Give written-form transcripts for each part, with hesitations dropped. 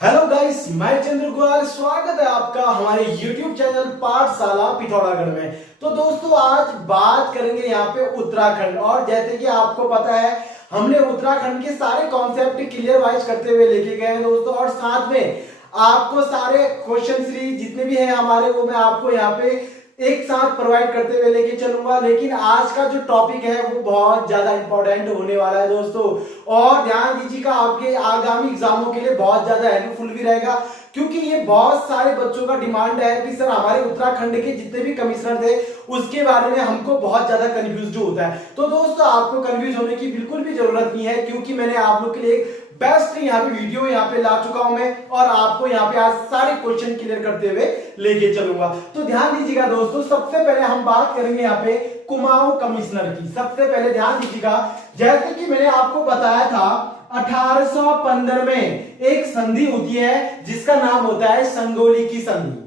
Hello guys, मैं चंद्र गोयल। स्वागत है आपका हमारे YouTube चैनल पाठशाला पिथौरागढ़ में। तो दोस्तों, आज बात करेंगे यहाँ पे उत्तराखंड। और जैसे कि आपको पता है, हमने उत्तराखंड के सारे कॉन्सेप्ट क्लियर वाइज करते हुए लेके गए हैं दोस्तों। और साथ में आपको सारे क्वेश्चन सीरीज जितने भी हैं हमारे, वो मैं आपको यहाँ पे एक साथ प्रोवाइड करते हुए लेके चलूंगा। लेकिन आज का जो टॉपिक है वो बहुत ज्यादा इंपॉर्टेंट होने वाला है दोस्तों। और ध्यान दीजिएगा, आपके आगामी एग्जामों के लिए बहुत ज्यादा हेल्पफुल भी रहेगा, क्योंकि ये बहुत सारे बच्चों का डिमांड है कि सर हमारे उत्तराखंड के जितने भी कमिश्नर थे उसके बारे में हमको बहुत ज्यादा कंफ्यूज होता है। तो दोस्तों, आपको कंफ्यूज होने की बिल्कुल भी जरूरत नहीं है, क्योंकि मैंने आप लोग के लिए एक बेस्ट यहाँ पे वीडियो यहाँ पे ला चुका हूं मैं, और आपको यहाँ पे आज सारे क्वेश्चन क्लियर करते हुए लेके चलूंगा। तो ध्यान दीजिएगा दोस्तों, सबसे पहले हम बात करेंगे यहाँ पे कुमाऊं कमिश्नर की। सबसे पहले ध्यान दीजिएगा, जैसे कि मैंने आपको बताया था 1815 में एक संधि होती है जिसका नाम होता है संगोली की संधि।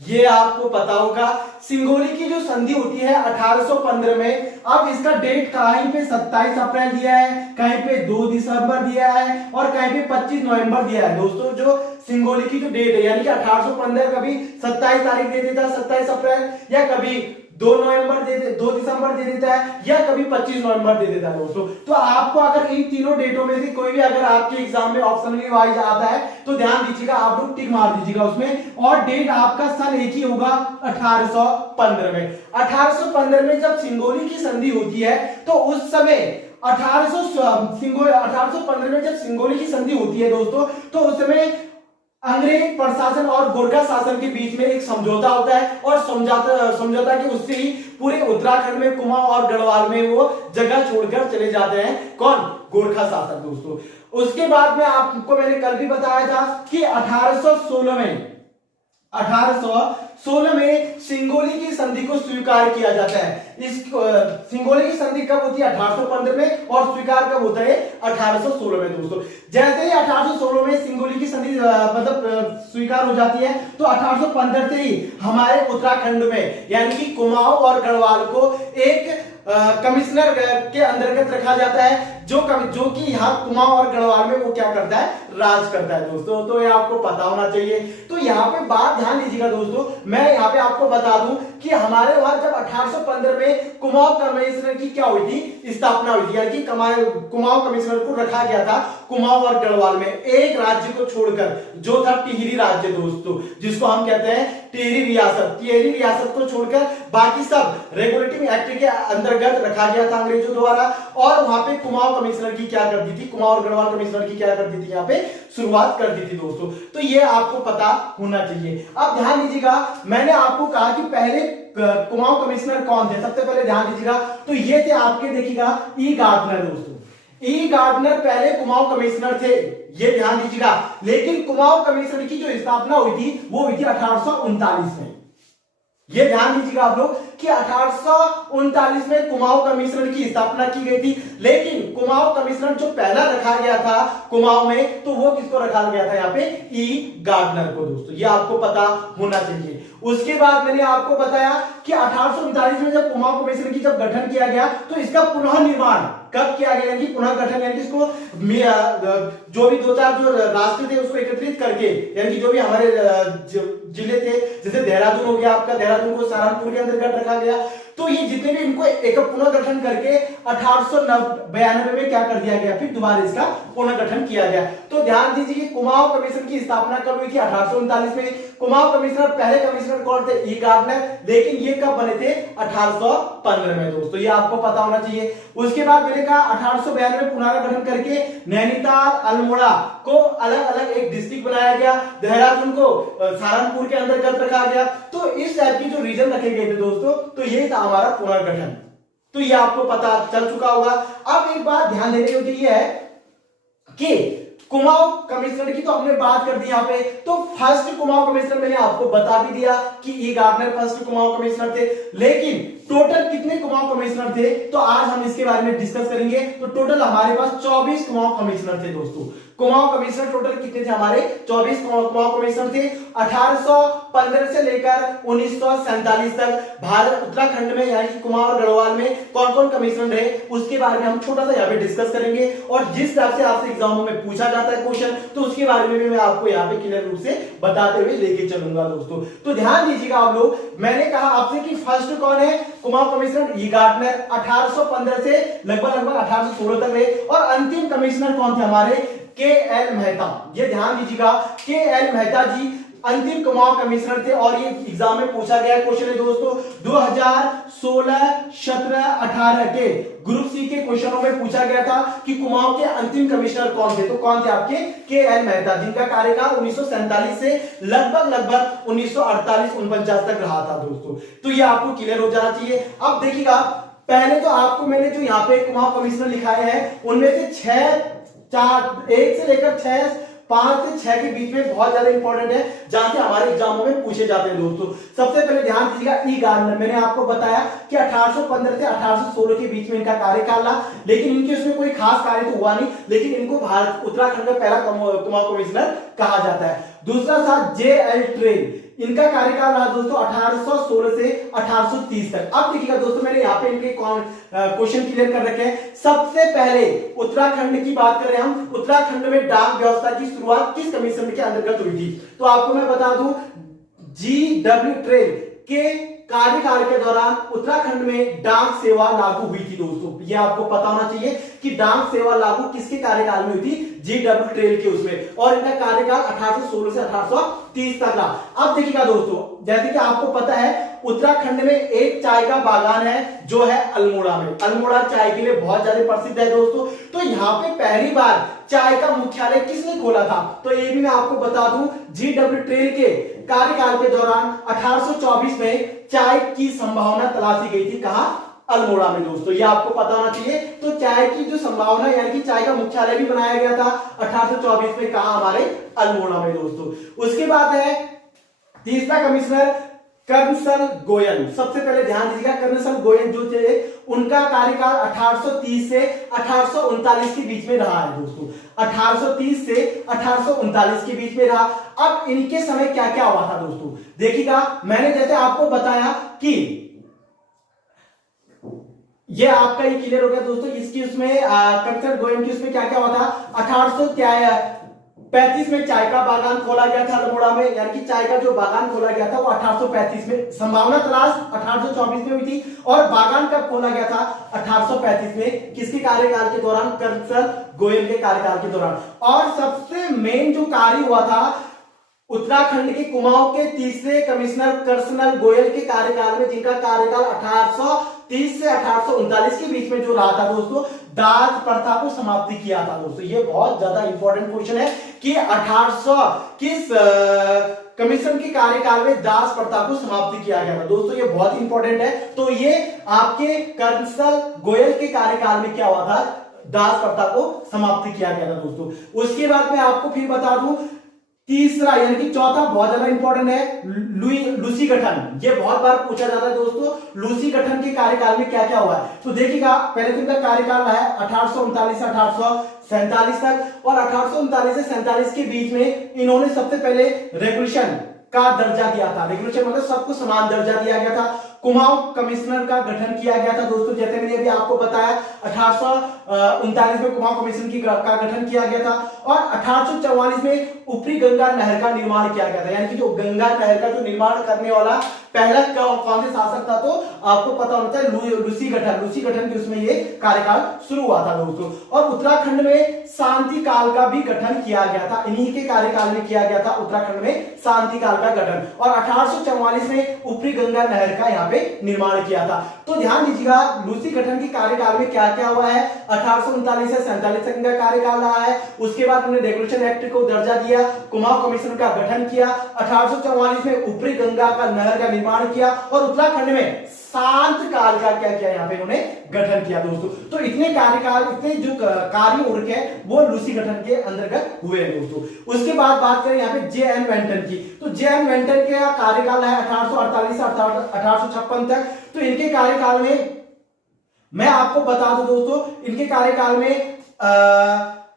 ये आपको पता होगा, सिंगोली की जो संधि होती है 1815 में। अब इसका डेट कहीं पे 27 अप्रैल दिया है, कहीं पे 2 दिसंबर दिया है, और कहीं पे 25 नवंबर दिया है दोस्तों। जो सिंगोली की जो डेट है, यानी कि 1815 कभी 27 तारीख दे देता है 27 अप्रैल, या कभी 2 दिसंबर दे देता है, या कभी 25 नवंबर दे देता है दोस्तों। तो आपको अगर इन तीनों डेटों में से कोई भी अगर आपके एग्जाम में ऑप्शन में वाइज आता है तो ध्यान दीजिएगा, आप लोग टिक मार दीजिएगा उसमें, और डेट आपका सन एक ही होगा 1815 में। 1815 में जब सिंगोली की संधि होती है तो उस समय 1815 में जब सिंगोली की संधि होती है दोस्तों, तो उस समय अंग्रेज प्रशासन और गोरखा शासन के बीच में एक समझौता होता है, और समझौता के उससे ही पूरे उत्तराखंड में कुमाऊं और गढ़वाल में वो जगह छोड़कर चले जाते हैं। कौन? गोरखा शासक दोस्तों। उसके बाद में आपको मैंने कल भी बताया था कि 1816 में सिंगोली की संधि को स्वीकार किया जाता है। इस सिंगोली की संधि कब होती है? 1815 में, और स्वीकार कब होता है? 1816 में दोस्तों। जैसे ही 1816 में सिंगोली की संधि मतलब स्वीकार हो जाती है, तो 1815 से ही हमारे उत्तराखंड में यानी कि कुमाऊं और गढ़वाल को एक कमिश्नर के अंतर्गत रखा जाता है, जो कि यहाँ कुमाऊं और गढ़वाल में वो क्या करता है? राज करता है दोस्तों। तो ये आपको पता होना चाहिए। तो यहाँ पे बात ध्यान दीजिएगा दोस्तों, मैं यहाँ पे आपको बता दूं कि हमारे वहां जब 1815 में कुमाऊं कमिश्नर की क्या हुई थी? स्थापना हुई थी, यानी कि कुमाऊं कमिश्नर को रखा गया था कुमाऊं और गढ़वाल में, एक राज्य को छोड़कर, जो था टिहरी राज्य दोस्तों, जिसको हम कहते हैं टिहरी रियासत। टिहरी रियासत को छोड़कर बाकी सब रेगुलेटिंग एक्ट के अंतर्गत रखा गया था अंग्रेजों द्वारा। और वहां पे कुमाऊं कमिश्नर की क्या कर दी थी? कुमाऊं और गढ़वाल कमिश्नर की क्या कर दी थी? यहाँ पे शुरुआत कर दी थी दोस्तों। तो ये आपको पता होना चाहिए। अब ध्यान दीजिएगा, मैंने आपको कहा कि पहले कुमाऊं कमिश्नर कौन थे। सबसे पहले ध्यान दीजिएगा, तो ये थे आपके, देखिएगा, ई गार्डनर दोस्तों। ई गार्डनर पहले कुमाऊं कमिश्नर थे, ये ध्यान दीजिएगा। लेकिन कुमाऊं कमिश्नर की जो स्थापना हुई थी वो हुई थी 1839 में। ये ध्यान दीजिएगा आप लोग कि 1839 में कुमाऊं कमिश्नर की स्थापना की गई थी। लेकिन कुमाऊं कमिश्नर जो पहला रखा गया था कुमाऊं में, तो वो किसको रखा गया था? यहाँ पे ई गार्डनर को दोस्तों। ये आपको पता होना चाहिए। उसके बाद मैंने आपको बताया कि 1839 में जब कुमाऊं कमिश्नर की जब गठन किया गया, तो इसका पुनः निर्माण कब किया गया? यानी पुनः गठन, यानी इसको जो भी 2-4 जो राष्ट्र थे उसको एकत्रित करके, यानी कि जो भी हमारे जिले थे, जैसे देहरादून हो गया आपका, देहरादून को सहारनपुर के अंतर्गत रखा गया। तो ये जितने भी इनको एक पुनः गठन करके 1892 में क्या कर दिया गया? फिर दोबारा इसका पुनः गठन किया गया। तो ध्यान दीजिए कि कुमाऊं कमिश्नर की स्थापना कब हुई थी? 1839 में। कुमाऊं कमिश्नर पहले कमिश्नर कौन थे? ई गार्डनर। लेकिन ये कब बने थे? 1815 में दोस्तों। ये आपको पता होना चाहिए। उसके बाद मैंने कहा 1892 में पुनर्गठन करके नैनीताल, अल्मोड़ा को अलग अलग एक डिस्ट्रिक्ट बनाया गया, देहरादून को सहारनपुर के अंतर्गत रखा गया। तो इस टाइप की जो रीजन रखे गए थे दोस्तों, तो ये था हमारा पुनर्गठन। तो ये आपको पता चल चुका होगा। अब एक बात ध्यान देने योग्य ये है कि कुमाऊं कमिश्नर की तो हमने बात कर दी यहाँ पे। तो फर्स्ट कुमाऊं कमिश्नर मैंने आपको बता भी दिया कि ई गार्डनर फर्स्ट कुमाऊं कमिश्नर थे। लेकिन टोटल कितने कुमाऊं कमिश्नर थे? तो आज हम इसके बारे में डिस्कस करेंगे। तो टोटल हमारे पास 24 कुमाऊं कमिश्नर थे दोस्तों। कुमाऊं कमिश्नर टोटल कितने थे हमारे 24 कुमाऊं कमिश्नर थे। 1815 से लेकर 1947 तक भारत उत्तराखंड में यानी कुमाऊं और गढ़वाल में कौन कौन कमिश्नर रहे उसके बारे में हम छोटा सा यहाँ पे डिस्कस करेंगे। और जिस तरह से आपसे एग्जामों में पूछा जाता है क्वेश्चन तो उसके बारे में भी मैं आपको यहाँ पे क्लियर रूप से बताते हुए लेके चलूंगा दोस्तों। तो ध्यान दीजिएगा आप लोग, मैंने कहा आपसे कि फर्स्ट कौन है कुमाऊं कमिश्नर ई गार्डनर 1815 से लगभग 1816 तक रहे। और अंतिम कमिश्नर कौन थे हमारे के एल मेहता। ये ध्यान दीजिएगा के एल मेहता जी अंतिम कुमाऊं कमिश्नर थे। और ये एग्जाम में पूछा गया क्वेश्चन है दोस्तों 2016, 17, 18 के ग्रुप सी के क्वेश्चनों में पूछा गया था कि कुमाऊं के अंतिम कमिश्नर कौन थे। तो कौन थे आपके के एल मेहता, जिनका कार्यकाल 1947 से लगभग 1948-49 तक रहा था दोस्तों। तो ये आपको क्लियर हो जाना चाहिए। अब देखिएगा पहले तो आपको मैंने जो यहाँ पे कुमाऊं कमिश्नर लिखाए हैं उनमें से 1 से लेकर 5 से 6 के बीच में बहुत ज्यादा इंपॉर्टेंट है जहां से हमारे एग्जामों में पूछे जाते हैं दोस्तों। सबसे पहले ध्यान दीजिएगा ई गार्डनर, मैंने आपको बताया कि 1815 से 1816 के बीच में इनका कार्यकाल रहा, लेकिन इनके उसमें कोई खास कार्य तो हुआ नहीं, लेकिन इनको भारत उत्तराखंड का पहला कुमाऊं कमिश्नर कहा जाता है। दूसरा था जे एल ट्रेन, इनका कार्यकाल रहा दोस्तों 1816 से 1830 तक। अब देखिएगा दोस्तों मैंने यहाँ पे इनके क्वेश्चन क्लियर कर रखे हैं। सबसे पहले उत्तराखंड की बात करें हम, उत्तराखंड में डाक व्यवस्था की शुरुआत किस कमीशन के अंतर्गत हुई थी। तो आपको मैं बता दूं GW ट्रेन के कार्यकाल के दौरान उत्तराखंड में डाक सेवा लागू हुई थी दोस्तों। ये आपको पता होना चाहिए कि डाक सेवा लागू किसके कार्यकाल में हुई थी, GW ट्रेन के उसमें। और इनका कार्यकाल 1816 से 1830 तक रहा। अब देखिएगा दोस्तों जैसे कि आपको पता है उत्तराखंड में एक चाय का बागान है जो है अल्मोड़ा में। अल्मोड़ा चाय के लिए बहुत ज्यादा प्रसिद्ध है दोस्तों। तो यहाँ पे पहली बार चाय का मुख्यालय किसने खोला था, तो ये भी मैं आपको बता दूं GW ट्रेन के कार्यकाल के दौरान 1824 में चाय की संभावना तलाशी गई थी। कहां, अल्मोड़ा में दोस्तों, ये आपको पता होना चाहिए। तो चाय की जो संभावना यानी कि चाय का मुख्यालय भी बनाया गया था 1824 में, कहा हमारे अल्मोड़ा में दोस्तों। उसके बाद है तीसरा कमिश्नर कर्नसल गोयल। सबसे पहले ध्यान दीजिएगा कर्नसल गोयल जो थे उनका कार्यकाल 1830 से 1839 के बीच में रहा है दोस्तों। 1830 से 1839 के बीच में रहा। अब इनके समय क्या क्या हुआ था दोस्तों, देखिएगा मैंने जैसे आपको बताया कि ये आपका ये क्लियर हो गया दोस्तों। इसकी उसमें कर्नसल गोयल की उसमें क्या क्या हुआ था, 1835 में चाय का बागान खोला गया था अल्मोड़ा में, यानी कि चाय का जो बागान खोला गया था वो 1835 में, संभावना तलाश 1824 में हुई थी। और बागान कब खोला गया था, 1835 में, किसके कार्यकाल के दौरान, कर्नसल गोयल के कार्यकाल के दौरान। और सबसे मेन जो कार्य हुआ था उत्तराखंड के कुमाऊं के तीसरे कमिश्नर कर्नसल गोयल के कार्यकाल में, जिनका कार्यकाल 1830 से 1839 के बीच में जो रहा था दोस्तों, दास प्रथा को समाप्ति किया था दोस्तों। ये बहुत ज्यादा इंपॉर्टेंट क्वेश्चन है कि 1800 किस कमीशन के कार्यकाल में दास प्रथा को समाप्ति किया गया था दोस्तों। ये बहुत इंपॉर्टेंट है। तो ये आपके कर्नसल गोयल के कार्यकाल में क्या हुआ था, दास प्रथा को समाप्ति किया गया था दोस्तों। उसके बाद मैं आपको फिर बता दूं तीसरा यानी कि चौथा बहुत ज्यादा इंपॉर्टेंट है लूसी गठन। ये बहुत बार पूछा जाता है दोस्तों, लूसी गठन के कार्यकाल में क्या क्या हुआ है। तो देखिएगा पहले तो इनका कार्यकाल है 1839 से 1847 तक। और 1839 से 47 के बीच में इन्होंने सबसे पहले रेगुलेशन का दर्जा दिया था। रेगुलेशन मतलब सबको समान दर्जा दिया गया था। कुमाऊं कमिश्नर का गठन किया गया था दोस्तों, जैसे मैंने अभी आपको बताया 1839 में कुमाऊं कमिश्नर का गठन किया गया था। और 1844 में ऊपरी गंगा नहर का निर्माण किया गया था, यानी कि जो गंगा नहर का जो निर्माण करने वाला पहला कौन से शासक था, तो आपको पता होना चाहिए लूसी गठन की उसमें ये कार्यकाल शुरू हुआ था दोस्तों। और उत्तराखंड में शांति काल का भी गठन किया गया था, इन्हीं के कार्यकाल में किया गया था उत्तराखंड में शांति काल का गठन। और 1844 में ऊपरी गंगा नहर का यहाँ पे निर्माण किया था। तो ध्यान दीजिएगा लूसी गठन के कार्यकाल में क्या क्या हुआ है, 1839 से 47 तक का कार्यकाल रहा है। उसके बाद उन्होंने रेगुलेशन एक्ट को दर्जा दिया, कुमाऊं कमिश्नर का गठन किया, 1844 में ऊपरी गंगा का नहर का निर्माण किया और उत्तराखंड में शांत काल का क्या किया यहाँ पे इन्होंने गठन किया दोस्तों। तो इतने कार्यकाल, इतने जो कार्य हो रखे हैं वो लूसी गठन के अंतर्गत हुए हैं दोस्तों। उसके बाद बात करें यहाँ पे जे.एन. वेंटन की, तो जे.एन. वेंटन के कार्यकाल है 1848 से 1856 तक। तो इनके कार्यकाल में मैं आपको बता दूं दोस्तों, इनके कार्यकाल में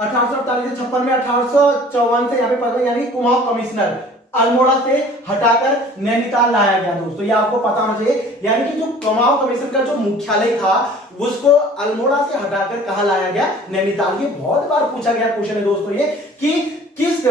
1848 से 56 में 1854 से यहाँ पे यानी कुमाऊं कमिश्नर अल्मोड़ा से हटाकर नैनीताल लाया गया दोस्तों, ये आपको पता होना चाहिए। यानी कि जो कुमाऊं कमिश्नर का जो मुख्यालय था उसको अल्मोड़ा से हटाकर कहां लाया गया, नैनीताल। ये बहुत बार पूछा गया क्वेश्चन है दोस्तों ये कि किस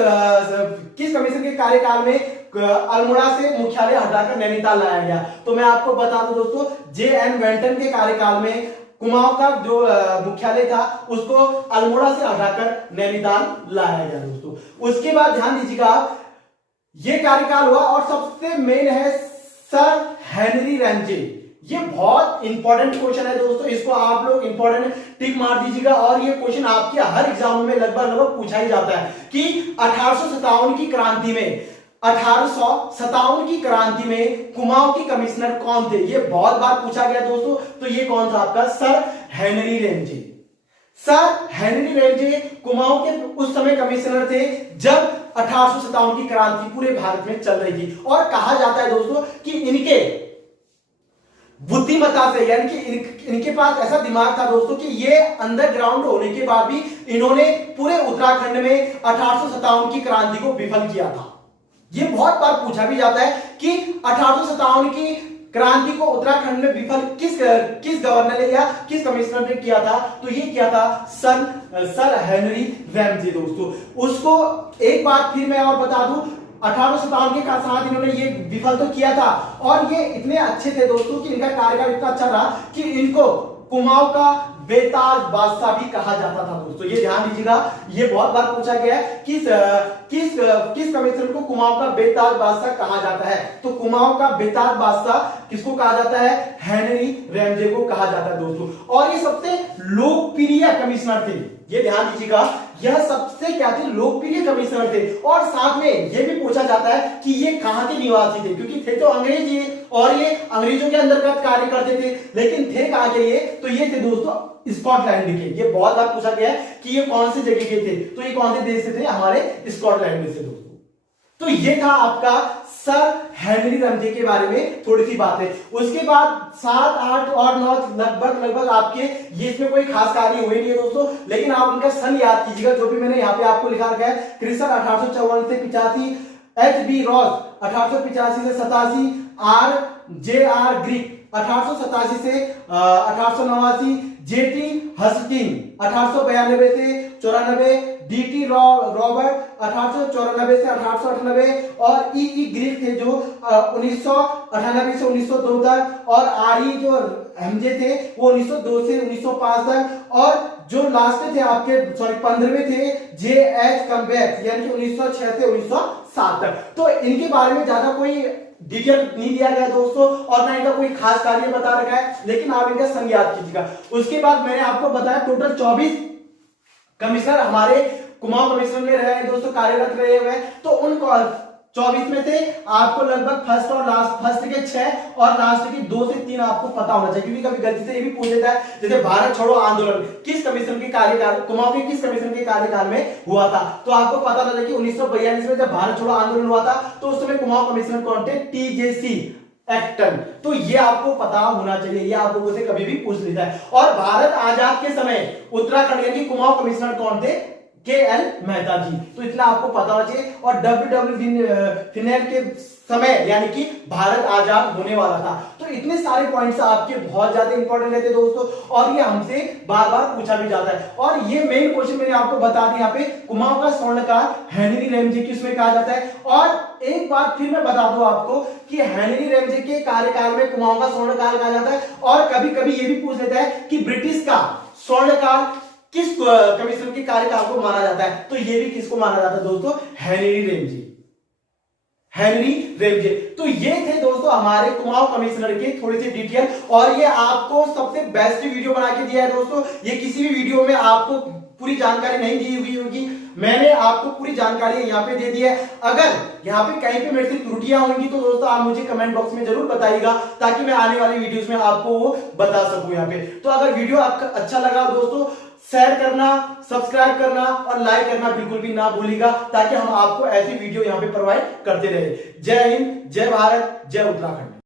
कमिश्नर के कार्यकाल में अल्मोड़ा से मुख्यालय हटाकर नैनीताल लाया गया। तो मैं आपको बता दूं दोस्तों, जे.एन. वेंटन के कार्यकाल में कुमाऊं का जो मुख्यालय था उसको अल्मोड़ा से हटाकर नैनीताल लाया गया दोस्तों। उसके बाद ध्यान दीजिएगा, ये कार्यकाल हुआ और सबसे मेन है सर हेनरी रैमजे। ये बहुत इंपॉर्टेंट क्वेश्चन है दोस्तों, इसको आप लोग इंपॉर्टेंट टिक मार दीजिएगा और ये क्वेश्चन आपके हर एग्जाम में लगभग पूछा ही जाता है कि 1857 की क्रांति में 1857 की क्रांति में कुमाऊं की कमिश्नर कौन थे। ये बहुत बार पूछा गया दोस्तों। तो ये कौन था आपका, sir Henry Ramsay. Sir Henry Ramsay Kumaon के उस समय कमिश्नर थे जब 1857 की क्रांति पूरे भारत में चल रही थी। और कहा जाता है दोस्तों कि इनके बुद्धिमत्ता से, यानी कि इनके पास ऐसा दिमाग था दोस्तों कि ये अंडरग्राउंड होने के बाद भी इन्होंने पूरे उत्तराखंड में 1857 की क्रांति को विफल किया था। ये बहुत बार पूछा भी जाता है कि 1857 की क्रांति को उत्तराखंड में विफल किस गवर्नर ने या किस कमिश्नर ने किया था। तो ये किया था सर हेनरी रैमजे दोस्तों। उसको एक बात फिर मैं और बता दूं, 1857 के साथ इन्होंने ये विफल तो किया था और ये इतने अच्छे थे दोस्तों कि इनका कार्यकाल इतना अच्छा रहा कि इनको कुमाऊं का बेताज बादशाह भी कहा जाता था दोस्तों। ये ध्यान दीजिएगा, ये बहुत बार पूछा गया है किस कमिश्नर को कुमाऊं का बेताज बादशाह कहा जाता है। तो कुमाऊं का बेताज बादशाह किसको कहा जाता है, हेनरी रैमजे को कहा जाता है दोस्तों। और ये सबसे लोकप्रिय कमिश्नर थे, ये ध्यान दीजिएगा, यह सबसे क्या थे, लोकप्रिय कमिश्नर थे। और साथ में यह भी पूछा जाता है कि ये कहां के निवासी थे, क्योंकि थे तो अंग्रेज ये और ये अंग्रेजों के अंतर्गत कार्य करते थे, लेकिन थे कहां के ये, तो ये थे दोस्तों स्कॉटलैंड के। ये बहुत बार पूछा गया है कि ये कौन से जगह के थे, तो ये कौन से देश से थे, हमारे स्कॉटलैंड में से दोस्तों। तो ये था आपका सर हेनरी रैमजे के बारे में थोड़ी सी बातें। उसके बाद 7, 8 और 9 लगभग आपके ये इसमें कोई खास कार्य हुए नहीं है दोस्तों, लेकिन आप इनका सन याद कीजिएगा जो भी मैंने यहाँ पे आपको लिखा रखा है। क्रिसर 1854 से 85, H.B. रॉस 1885 से 87, R.J.R. ग्रीक 1887 से 1889, J.T. हस्किन 1892 से 94, D.T. रॉबर्ट 1894 से 1898 और E.E. ग्रीक थे जो 1998 से 1902 तक, और R.E. जो एमजे थे वो 1902 से 1905 तक, और जो लास्ट थे आपके 15वें थे J.H. कम्बैक्स यानी कि 1906 से 1907 तक। तो इनके बारे में ज्यादा कोई डिटेल नहीं दिया गया दोस्तों और ना इनका कोई खास कार्य बता रखा है, लेकिन आप इनका संग याद कीजिएगा। उसके बाद मैंने आपको बताया टोटल 24 कमिश्नर हमारे कुमाऊं कमिश्नर में रहे हैं दोस्तों, कार्यरत रहे हुए हैं। तो उन 24 में से आपको लगभग फर्स्ट के 6 और लास्ट के 2 से 3 आपको पता होना चाहिए, क्योंकि कभी गलती से ये भी पूछ लेता है, जैसे भारत छोड़ो आंदोलन किस कमिश्नर के कार्यकाल, कुमाऊं के किस कमिश्नर के कार्यकाल में हुआ था। तो आपको पता लगा कि 1942 में जब भारत छोड़ो आंदोलन हुआ था तो उस समय कुमाऊं कमिश्नर कौन थे, टी.जे.सी. एक्टन। तो ये आपको पता होना चाहिए, ये आप लोगों से कभी भी पूछ लेता है। और भारत आजाद के समय उत्तराखंड यानी कुमाऊं कमिश्नर कौन थे, के.एल. मेहता जी। तो इतना आपको पता होना चाहिए। और W.W. फिनेल के समय यानी कि भारत आजाद होने वाला था। तो इतने सारे पॉइंट्स आपके बहुत ज्यादा इंपॉर्टेंट रहते दोस्तों, और ये हमसे बार बार पूछा भी जाता है। और ये मेन क्वेश्चन मैंने आपको बता दिया, यहाँ पे कुमाऊं का स्वर्णकाल हेनरी रैमजे किसमें कहा जाता है। और एक बात फिर मैं बता दूं आपको कि हेनरी रैमजे के कार्यकाल में कुमाऊं का स्वर्णकाल कहा जाता है। और कभी कभी ये भी पूछ लेता है कि ब्रिटिश का स्वर्णकाल किस कमिश्नर के कार्यकाल को माना जाता है। तो ये भी किसको माना जाता है दोस्तों, हेनरी रैमजे। तो ये थे दोस्तों हमारे कुमाऊं कमिश्नर के थोड़ी सी डिटेल, और ये आपको सबसे बेस्ट वीडियो बना के दिया है दोस्तों। ये किसी भी वीडियो में आपको पूरी जानकारी नहीं दी हुई होगी, मैंने आपको पूरी जानकारी यहाँ पे दे दी है। अगर यहाँ पे कहीं पे मेरे से त्रुटियां होंगी तो दोस्तों आप मुझे कमेंट बॉक्स में जरूर बताइएगा, ताकि मैं आने वाली वीडियोस में आपको वो बता सकूं यहाँ पे। तो अगर वीडियो आपका अच्छा लगा दोस्तों, शेयर करना, सब्सक्राइब करना और लाइक करना बिल्कुल भी ना भूलिएगा, ताकि हम आपको ऐसी वीडियो यहाँ पे प्रोवाइड करते रहे। जय हिंद, जय भारत, जय उत्तराखंड।